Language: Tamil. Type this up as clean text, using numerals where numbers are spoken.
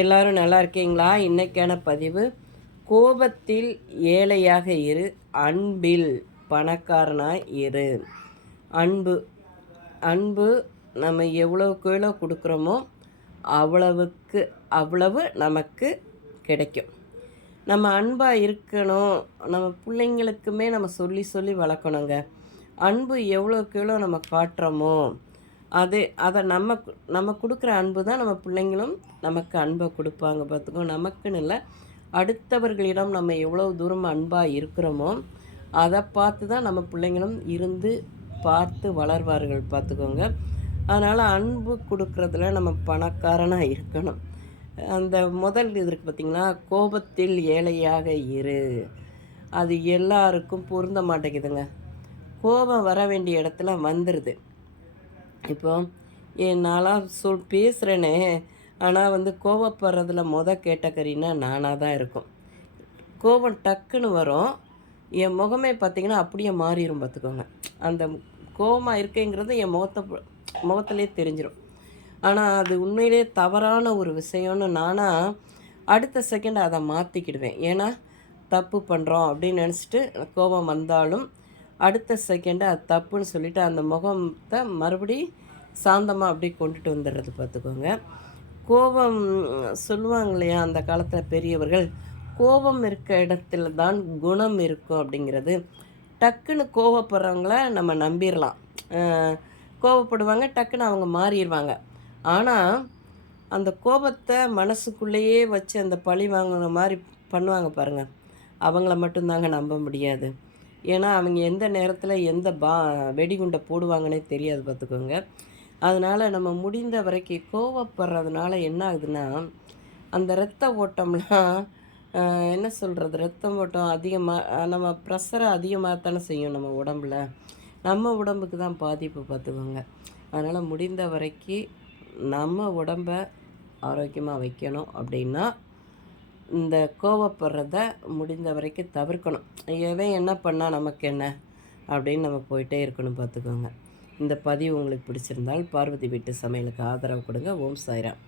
எல்லாரும் நல்லா இருக்கீங்களா? இன்னைக்கான பதிவு, கோபத்தில் ஏழையாக இரு, அன்பில் பணக்காரனாய் இரு. அன்பு அன்பு நம்ம எவ்வளவுக்கு எவ்வளோ கொடுக்குறோமோ அவ்வளவு நமக்கு கிடைக்கும். நம்ம அன்பாக இருக்கணும். நம்ம பிள்ளைங்களுக்குமே நம்ம சொல்லி சொல்லி வளர்க்கணுங்க. அன்பு எவ்வளோக்கு எவ்வளோ நம்ம காட்டுறோமோ அதை நம்ம கொடுக்குற அன்பு தான் நம்ம பிள்ளைங்களும் நமக்கு அன்பை கொடுப்பாங்க. பார்த்துக்கோ, நமக்குன்னு இல்லை, அடுத்தவர்களிடம் நம்ம எவ்வளோ தூரம் அன்பாக இருக்கிறோமோ அதை பார்த்து தான் நம்ம பிள்ளைங்களும் இருந்து பார்த்து வளர்வார்கள். பார்த்துக்கோங்க. அதனால் அன்பு கொடுக்குறதுல நம்ம பணக்காரனாக இருக்கணும். அந்த முதல் இது இருக்குது பார்த்திங்களா, கோபத்தில் ஏழையாக இரு. அது எல்லாருக்கும் பொருந்த மாட்டேங்குதுங்க. கோபம் வர வேண்டிய இடத்துல வந்துடுது. இப்போ நான்லாம் பேசுகிறேனே, ஆனால் கோவப்படுறதுல கேட்டகரின்னா நானாக தான் இருக்கும். கோபம் டக்குன்னு வரும், என் முகமே பார்த்திங்கன்னா அப்படியே மாறிடும். பார்த்துக்கோங்க, அந்த கோபமாக இருக்கேங்கிறது என் முகத்துலேயே தெரிஞ்சிடும். ஆனால் அது உண்மையிலே தவறான ஒரு விஷயம்னு நானாக அடுத்த செகண்ட் அதை மாற்றிக்கிடுவேன். ஏன்னா தப்பு பண்ணுறோம் அப்படின்னு நினச்சிட்டு கோபம் வந்தாலும் அடுத்த செகண்டு அது தப்புன்னு சொல்லிவிட்டு அந்த முகத்தை மறுபடி சாந்தமாக அப்படியே கொண்டுட்டு வந்துடுறது. பார்த்துக்கோங்க. கோபம் சொல்லுவாங்க இல்லையா அந்த காலத்தில் பெரியவர்கள், கோபம் இருக்க இடத்துல தான் குணம் இருக்கும் அப்படிங்கிறது. டக்குன்னு கோவப்படுறவங்கள நம்ம நம்பிடலாம். கோவப்படுவாங்க, டக்குன்னு அவங்க மாறிடுவாங்க. ஆனால் அந்த கோபத்தை மனசுக்குள்ளேயே வச்சு அந்த பழி வாங்குற மாதிரி பண்ணுவாங்க பாருங்கள், அவங்கள மட்டும்தாங்க நம்ப முடியாது. ஏன்னா அவங்க எந்த நேரத்தில் எந்த வெடிகுண்டை போடுவாங்கன்னே தெரியாது. பார்த்துக்கோங்க. அதனால் நம்ம முடிந்த வரைக்கும் கோவப்படுறதுனால என்ன ஆகுதுன்னா, அந்த இரத்த ஓட்டம்லாம் என்ன சொல்கிறது, இரத்த ஓட்டம் அதிகமாக, நம்ம ப்ரெஷரை அதிகமாக செய்யும் நம்ம உடம்பில். நம்ம உடம்புக்கு தான் பாதிப்பு. பார்த்துக்கோங்க. அதனால் முடிந்த வரைக்கும் நம்ம உடம்பை ஆரோக்கியமாக வைக்கணும் அப்படின்னா இந்த கோவப்படுறத முடிந்த வரைக்கும் தவிர்க்கணும். எவன் என்ன பண்ணால் நமக்கு என்ன அப்படின்னு நம்ம போயிட்டே இருக்கணும். பார்த்துக்கோங்க. இந்த பதிவு உங்களுக்கு பிடிச்சிருந்தால் பார்வதி வீட்டு சமையலுக்கு ஆதரவு கொடுங்க. ஓம் சாய்ராம்.